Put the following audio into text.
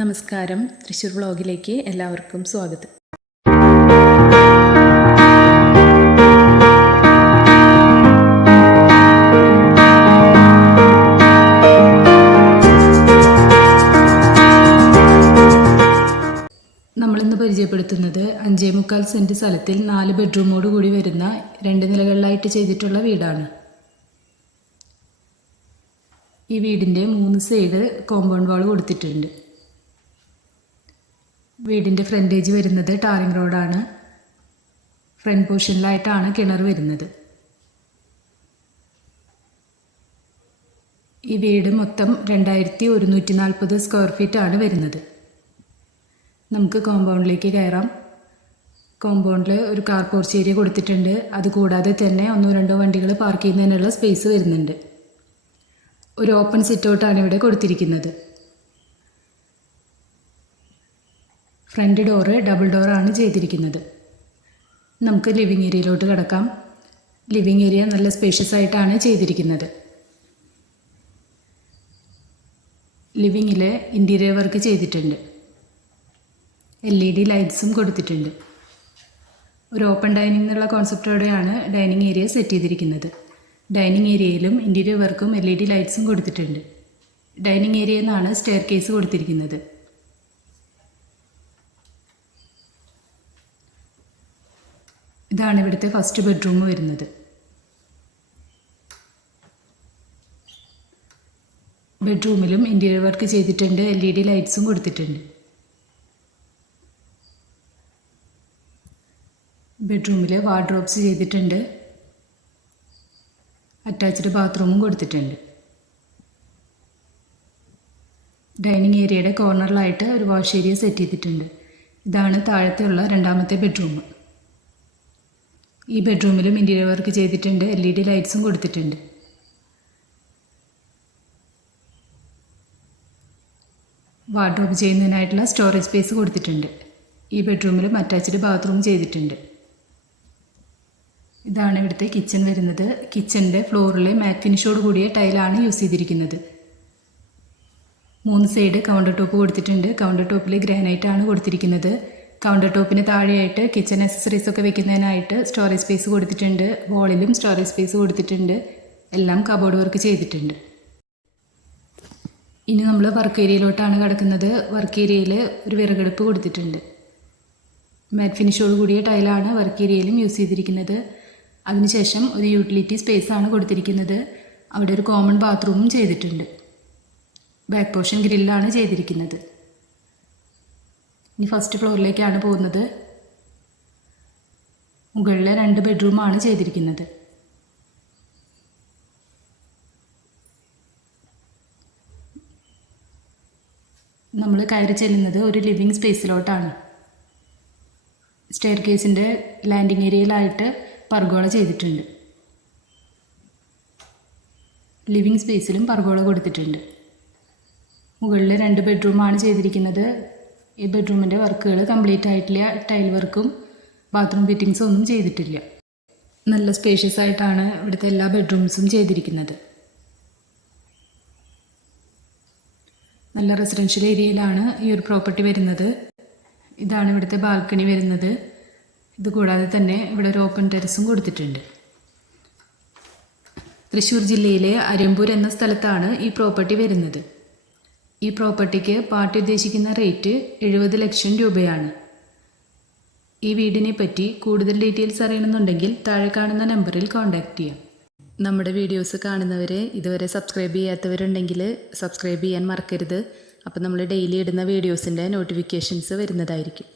നമസ്കാരം. തൃശ്ശൂർ വ്ളോഗിലേക്ക് എല്ലാവർക്കും സ്വാഗതം. നമ്മളിന്ന് പരിചയപ്പെടുത്തുന്നത് അഞ്ചേ മുക്കാൽ സെന്റ് സ്ഥലത്തിൽ നാല് ബെഡ്റൂമോട് കൂടി വരുന്ന രണ്ട് നിലകളിലായിട്ട് ചെയ്തിട്ടുള്ള വീടാണ്. ഈ വീടിന്റെ മൂന്ന് സൈഡ് കോമ്പൗണ്ട് വാൾ കൊടുത്തിട്ടുണ്ട്. വീടിന്റെ ഫ്രണ്ടേജ് വരുന്നത് ടാറിംഗ് റോഡാണ് ഫ്രണ്ട് പോർഷനിലായിട്ടാണ് കിണർ വരുന്നത്. ഈ വീട് മൊത്തം രണ്ടായിരത്തി ഒരുന്നൂറ്റി നാൽപ്പത് സ്ക്വയർ ഫീറ്റ് ആണ് വരുന്നത്. നമുക്ക് കോമ്പൗണ്ടിലേക്ക് കയറാം. കോമ്പൗണ്ടിൽ ഒരു കാർ പോർച്ച് ഏരിയ കൊടുത്തിട്ടുണ്ട്. അതുകൂടാതെ തന്നെ ഒന്നോ രണ്ടോ വണ്ടികൾ പാർക്ക് ചെയ്യുന്നതിനുള്ള സ്പേസ് വരുന്നുണ്ട്. ഒരു ഓപ്പൺ സിറ്റ് ഔട്ടാണ് ഇവിടെ കൊടുത്തിരിക്കുന്നത്. ഫ്രണ്ട് ഡോറ് ഡബിൾ ഡോറാണ് ചെയ്തിരിക്കുന്നത്. നമുക്ക് ലിവിങ് ഏരിയയിലോട്ട് കിടക്കാം. ലിവിങ് ഏരിയ നല്ല സ്പേഷ്യസ് ആയിട്ടാണ് ചെയ്തിരിക്കുന്നത്. ലിവിങ്ങിൽ ഇന്റീരിയർ വർക്ക് ചെയ്തിട്ടുണ്ട്. എൽ ഇ ഡി ലൈറ്റ്സും കൊടുത്തിട്ടുണ്ട്. ഒരു ഓപ്പൺ ഡൈനിങ് എന്നുള്ള കോൺസെപ്റ്റോടെയാണ് ഡൈനിങ് ഏരിയ സെറ്റ് ചെയ്തിരിക്കുന്നത്. ഡൈനിങ് ഏരിയയിലും ഇന്റീരിയർ വർക്കും എൽ ഇ ഡി ലൈറ്റ്സും കൊടുത്തിട്ടുണ്ട്. ഡൈനിങ് ഏരിയയിൽ നിന്നാണ് സ്റ്റെയർ കേസ് കൊടുത്തിരിക്കുന്നത്. ഇതാണ് ഇവിടുത്തെ ഫസ്റ്റ് ബെഡ്റൂം വരുന്നത്. ബെഡ്റൂമിലും ഇന്റീരിയർ വർക്ക് ചെയ്തിട്ടുണ്ട്. എൽ ഇ ഡി ലൈറ്റ്സും കൊടുത്തിട്ടുണ്ട്. ബെഡ്റൂമിൽ വാർഡ്രോബ്സ് ചെയ്തിട്ടുണ്ട്. അറ്റാച്ച്ഡ് ബാത്റൂമും കൊടുത്തിട്ടുണ്ട്. ഡൈനിങ് ഏരിയയുടെ കോർണറിലായിട്ട് ഒരു വാഷ് ഏരിയ സെറ്റ് ചെയ്തിട്ടുണ്ട്. ഇതാണ് താഴത്തെയുള്ള രണ്ടാമത്തെ ബെഡ്റൂം ഈ ബെഡ്റൂമിലും ഇന്റീരിയർ വർക്ക് ചെയ്തിട്ടുണ്ട്. എൽ ഇ ഡി ലൈറ്റ്സും കൊടുത്തിട്ടുണ്ട്. വാർഡ്രോബ് ചെയ്യുന്നതിനായിട്ടുള്ള സ്റ്റോറേജ് സ്പേസ് കൊടുത്തിട്ടുണ്ട്. ഈ ബെഡ്റൂമിലും അറ്റാച്ച്ഡ് ബാത്റൂം ചെയ്തിട്ടുണ്ട്. ഇതാണ് ഇവിടുത്തെ കിച്ചൺ വരുന്നത്. കിച്ചന്റെ ഫ്ലോറിലെ മാറ്റ് ഫിനിഷോട് കൂടിയ ടൈലാണ് യൂസ് ചെയ്തിരിക്കുന്നത്. മൂന്ന് സൈഡ് കൗണ്ടർ ടോപ്പ് കൊടുത്തിട്ടുണ്ട്. കൗണ്ടർ ടോപ്പിൽ ഗ്രാനൈറ്റ് ആണ് കൊടുത്തിരിക്കുന്നത്. കൗണ്ടർ ടോപ്പിന് താഴെയായിട്ട് കിച്ചൺ അക്സസറീസ് ഒക്കെ വെക്കുന്നതിനായിട്ട് സ്റ്റോറേജ് സ്പേസ് കൊടുത്തിട്ടുണ്ട്. വോളിലും സ്റ്റോറേജ് സ്പേസ് കൊടുത്തിട്ടുണ്ട്. എല്ലാം കബോർഡ് വർക്ക് ചെയ്തിട്ടുണ്ട്. ഇനി നമ്മൾ വർക്ക് ഏരിയയിലോട്ടാണ് കിടക്കുന്നത്. വർക്ക് ഏരിയയിൽ ഒരു വിറകെടുപ്പ് കൊടുത്തിട്ടുണ്ട്. മാറ്റ് ഫിനിഷോട് കൂടിയ ടൈലാണ് വർക്ക് ഏരിയയിലും യൂസ് ചെയ്തിരിക്കുന്നത്. അതിനുശേഷം ഒരു യൂട്ടിലിറ്റി സ്പേസ് ആണ് കൊടുത്തിരിക്കുന്നത്. അവിടെ ഒരു കോമൺ ബാത്റൂമും ചെയ്തിട്ടുണ്ട്. ബാക്ക് പോർഷൻ ഗ്രില്ലാണ് ചെയ്തിരിക്കുന്നത്. ഇനി ഫസ്റ്റ് ഫ്ലോറിലേക്കാണ് പോകുന്നത്. മുകളിലെ രണ്ട് ബെഡ്റൂമാണ് ചെയ്തിരിക്കുന്നത്. നമ്മൾ കയറി ചെല്ലുന്നത് ഒരു ലിവിങ് സ്പേസിലോട്ടാണ് സ്റ്റെയർ കേസിന്റെ ലാൻഡിങ് ഏരിയയിലായിട്ട് പർഗോള ചെയ്തിട്ടുണ്ട്. ലിവിങ് സ്പേസിലും പർഗോള കൊടുത്തിട്ടുണ്ട്. മുകളിൽ രണ്ട് ബെഡ്റൂമാണ് ചെയ്തിരിക്കുന്നത്. ഈ ബെഡ്റൂമിന്റെ വർക്കുകൾ കംപ്ലീറ്റ് ആയിട്ടില്ല ടൈൽ വർക്കും ബാത്റൂം ഫിറ്റിങ്സും ഒന്നും ചെയ്തിട്ടില്ല. നല്ല സ്പേഷ്യസ് ആയിട്ടാണ് ഇവിടുത്തെ എല്ലാ ബെഡ്റൂംസും ചെയ്തിരിക്കുന്നത്. നല്ല റെസിഡൻഷ്യൽ ഏരിയയിലാണ് ഈ ഒരു പ്രോപ്പർട്ടി വരുന്നത്. ഇതാണ് ഇവിടുത്തെ ബാൽക്കണി വരുന്നത്. ഇത് കൂടാതെ തന്നെ ഇവിടെ ഒരു ഓപ്പൺ ടെറസും കൊടുത്തിട്ടുണ്ട്. തൃശ്ശൂർ ജില്ലയിലെ അരമ്പൂർ എന്ന സ്ഥലത്താണ് ഈ പ്രോപ്പർട്ടി വരുന്നത്. ഈ പ്രോപ്പർട്ടിക്ക് പാർട്ടി ഉദ്ദേശിക്കുന്ന റേറ്റ് എഴുപത് ലക്ഷം രൂപയാണ്. ഈ വീടിനെ പറ്റി കൂടുതൽ ഡീറ്റെയിൽസ് അറിയണമെന്നുണ്ടെങ്കിൽ താഴെ കാണുന്ന നമ്പറിൽ കോൺടാക്റ്റ് ചെയ്യാം. നമ്മുടെ വീഡിയോസ് കാണുന്നവരെ ഇതുവരെ സബ്സ്ക്രൈബ് ചെയ്യാത്തവരുണ്ടെങ്കിൽ സബ്സ്ക്രൈബ് ചെയ്യാൻ മറക്കരുത്. അപ്പോൾ നമ്മൾ ഡെയിലി ഇടുന്ന വീഡിയോസിന്റെ നോട്ടിഫിക്കേഷൻസ് വരുന്നതായിരിക്കും.